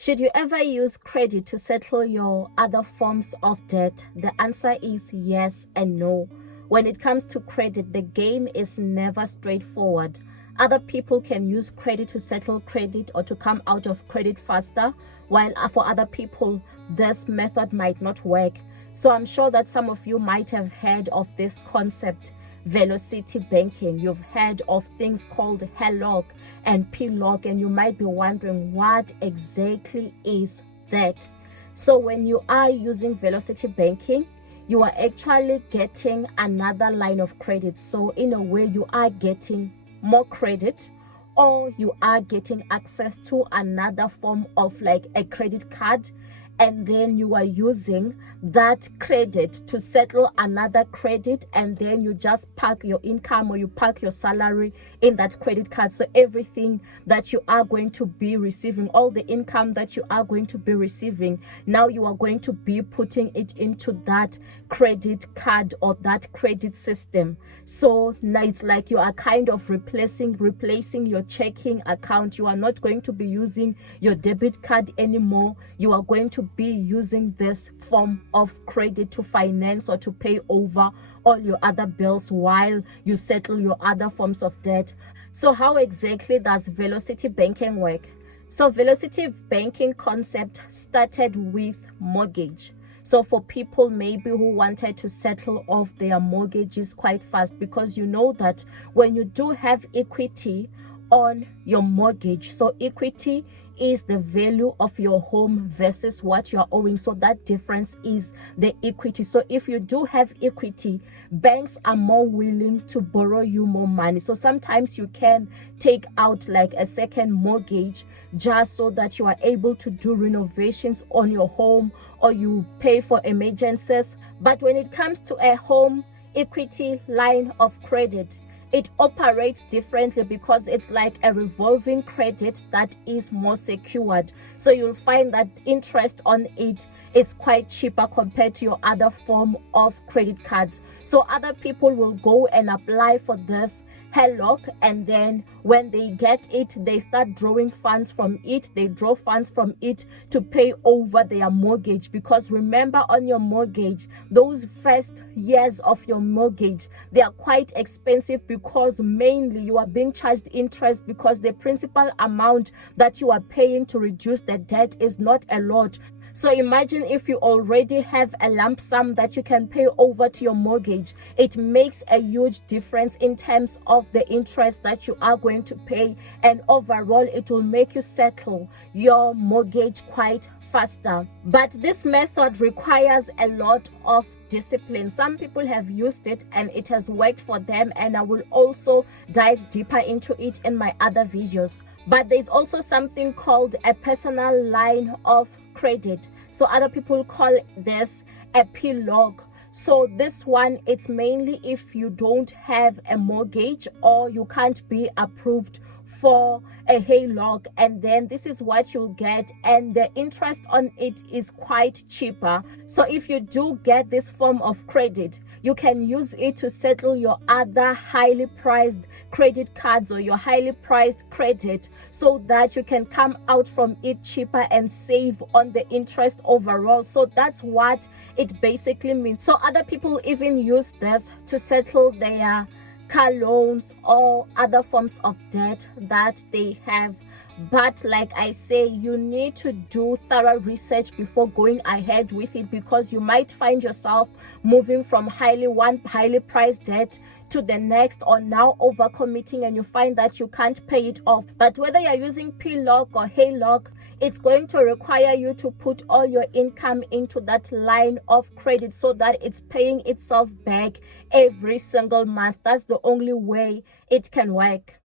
Should you ever use credit to settle your other forms of debt? The answer is yes and no. When it comes to credit, the game is never straightforward. Other people can use credit to settle credit or to come out of credit faster, while for other people, this method might not work. So I'm sure that some of you might have heard of this concept, velocity banking. You've heard of things called HELOC and PLOC, and you might be wondering what exactly is that. So when you are using velocity banking, you are actually getting another line of credit. So in a way, you are getting more credit, or you are getting access to another form of like a credit card, and then you are using that credit to settle another credit, and then you just park your income or you park your salary in that credit card. So everything that you are going to be receiving, all the income that you are going to be receiving, now you are going to be putting it into that credit card or that credit system. So now it's like you are kind of replacing your checking account. You are not going to be using your debit card anymore. You are going to be using this form of credit to finance or to pay over all your other bills while you settle your other forms of debt. So how exactly does velocity banking work? So velocity banking concept started with mortgage. So for people maybe who wanted to settle off their mortgages quite fast, because you know that when you do have equity on your mortgage, so equity is the value of your home versus what you're owing. So that difference is the equity. So if you do have equity, banks are more willing to borrow you more money. So sometimes you can take out like a second mortgage just so that you are able to do renovations on your home, or you pay for emergencies. But when it comes to a home equity line of credit, it operates differently because it's like a revolving credit that is more secured. So you'll find that interest on it is quite cheaper compared to your other form of credit cards. So other people will go and apply for this HELOC, and then when they get it, they start drawing funds from it. They draw funds from it to pay over their mortgage, because remember, on your mortgage, those first years of your mortgage, they are quite expensive, because mainly you are being charged interest, because the principal amount that you are paying to reduce the debt is not a lot. So imagine if you already have a lump sum that you can pay over to your mortgage. It makes a huge difference in terms of the interest that you are going to pay, and overall it will make you settle your mortgage quite faster. But this method requires a lot of discipline. Some people have used it and it has worked for them, and I will also dive deeper into it in my other videos. But there's also something called a personal line of credit. So other people call this a PLOC. So this one, it's mainly if you don't have a mortgage or you can't be approved for a HELOC, and then this is what you'll get, and the interest on it is quite cheaper. So if you do get this form of credit, you can use it to settle your other highly priced credit cards or your highly priced credit, so that you can come out from it cheaper and save on the interest overall. So that's what it basically means. So other people even use this to settle their car loans or other forms of debt that they have. But like I say, you need to do thorough research before going ahead with it, because you might find yourself moving from one highly priced debt to the next, or now overcommitting, and you find that you can't pay it off. But whether you're using PLOC or HELOC, it's going to require you to put all your income into that line of credit so that it's paying itself back every single month. That's the only way it can work.